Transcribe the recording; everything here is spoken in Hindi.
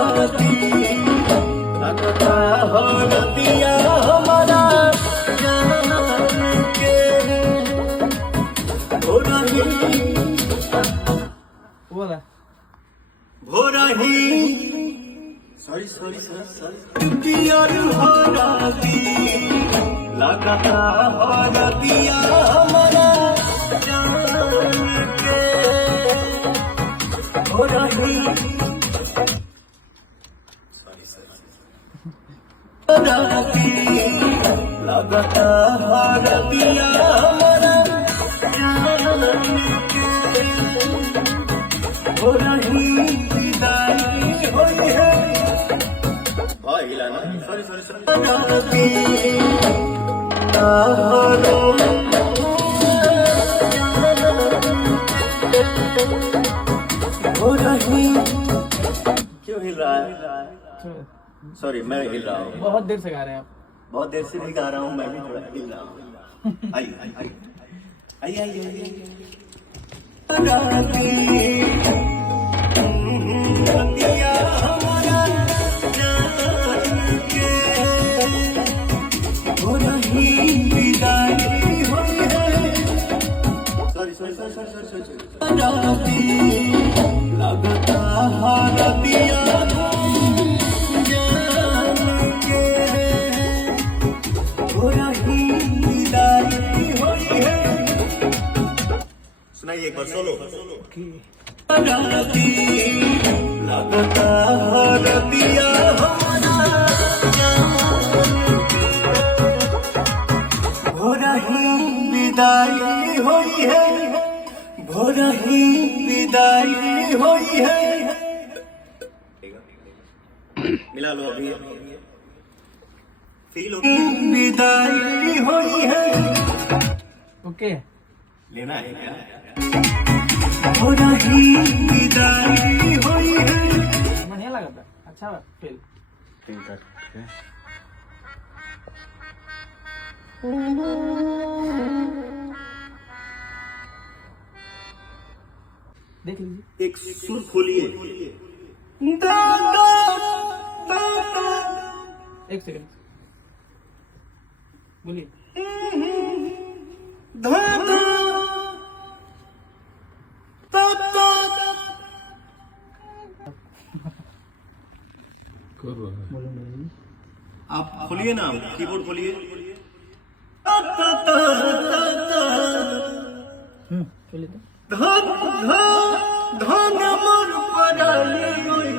राती लगता हो रतिया हमारा जान के हो रही बोला हो रही सॉरी पियर हो राती लगता हो रतिया हमारा जान के हो रही राती लगता हो रतिया हमारा जान के हो रही विदाई हुई है भाई हिलाना सॉरी राती हो रही क्यों हिल रहा है सॉरी मैं हिल रहा हूँ बहुत देर से गा रहे हैं आप बहुत देर से भी गा रहा हूँ मैं भी थोड़ा हिल रहा हूँ आइए रतिया हमारा जान के हो रही विदाई हुई है सॉरी राती लगता है रतिया जान के हो रही विदाई हुई है सुनाइए एक बार सोलो राती लगता है रतिया हमारा हो रही विदाई हुई है हो रही विदाई हुई है मिला लो अभी फील होगी विदाई हुई है ओके लेना है क्या हो रही विदाई हुई है बढ़िया लगा था अच्छा फील देख लीजिए एक सुर खोलिए एक सेकंड बोलिए आप खोलिए ना कीबोर्ड खोलिए चलिए तो धन मोर पराई